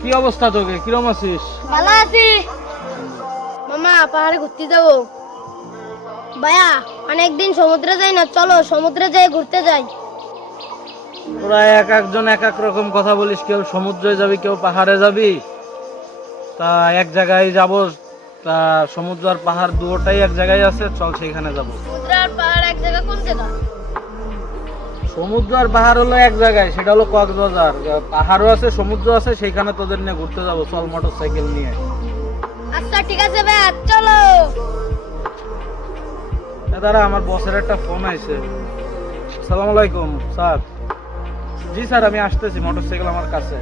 কি অবস্থা তোকে? কিরম আছিস? ভালো আছি মামা। পাহাড়ে ঘুরতে যাবো ভাইয়া, অনেকদিন সমুদ্রে যাই না, চলো সমুদ্রে যাই, ঘুরতে যাই। তোরা এক একজন এক এক রকম কথা বলিস, কেউ সমুদ্রে যাবি, কেউ পাহাড়ে যাবি। তা এক জায়গায় যাব, তা সমুদ্র আর পাহাড় দুটোটাই এক জায়গায় আছে, চল সেইখানে যাব। সমুদ্র আর পাহাড় এক জায়গা? কোন জায়গা? সমুদ্র আর পাহাড় হলো এক জায়গায়, সেটা হলো কক্সবাজার। পাহাড়ও আছে, সমুদ্র আছে, সেইখানে তোদের নিয়ে ঘুরতে যাবো, চল মোটর সাইকেল নিয়ে। আচ্ছা ঠিক আছে ভাইয়া, চলো। দাঁড়া, আমার বসের একটা ফোন আইছে। সালাম আলাইকুম স্যার। জি স্যার, আমি আসতেছি, মোটর সাইকেল আমার কাছে।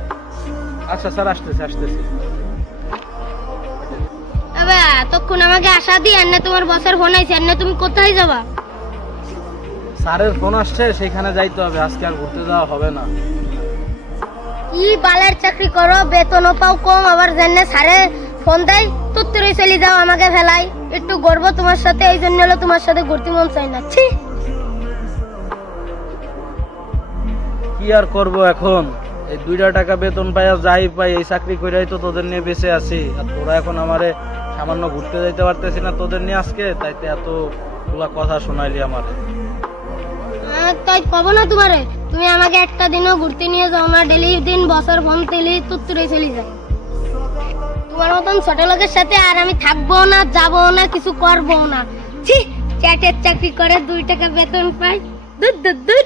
আচ্ছা স্যার, আসতেছি। ভাইয়া তখন আমাকে আশা দিয়ে আর না, তোমার বসের ফোন আইছে, আর না তুমি কোথায় যাবা? স্যারের ফোন আসছে, সেইখানে যাইতে হবে, আজকে আর ঘুরতে যাওয়া হবে না। কি বালের চাকরি করো, বেতনও পাও কম, আবার জানে স্যারে ফোন দেয় তুত্তুরে চলে যাও, আমাকে ফেলাই। একটু গর্ব তোমার সাথে, এই জন্য হলো তোমার সাথে ঘুরতে মন চাই না। ছি, কি আর করব এখন? এই 2টা টাকা বেতন পাইয়া যাই পাই, এই চাকরি কইরাই তো তোদের নিয়ে বেঁচে আছি। আর তোরা এখন আমারে সামান্য ঘুরতে যাইতে পারতেছি না তোদের নিয়ে আজকে, তাইতে এতগুলা কথা শোনাইলি আমারে। তাই কব না তোমারে, তুমি আমাকে একটা দিনও ঘুরতে নিয়ে যাও না, ডেলি দিন বসের ফোন তেলি তুত্তুরে চলে যায়। তোমার মতন ছোট লোকের সাথে আর আমি থাকবো না, যাবো না, কিছু করবো না। ছি, চ্যাটের চাকরি করে 2 টাকা বেতন পাই, দূর দূর দূর।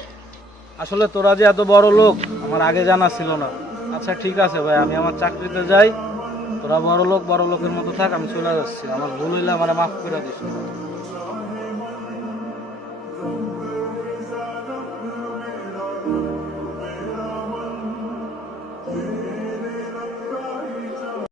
আসলে তোরা যে এত বড় লোক আমার আগে জানা ছিল না। আচ্ছা ঠিক আছে ভাই, আমি আমার চাকরিতে যাই, তোরা বড় লোকের মতো থাক, আমি চলে যাচ্ছি। আমার ভুল হইলে আমারে মাফ করে দিস।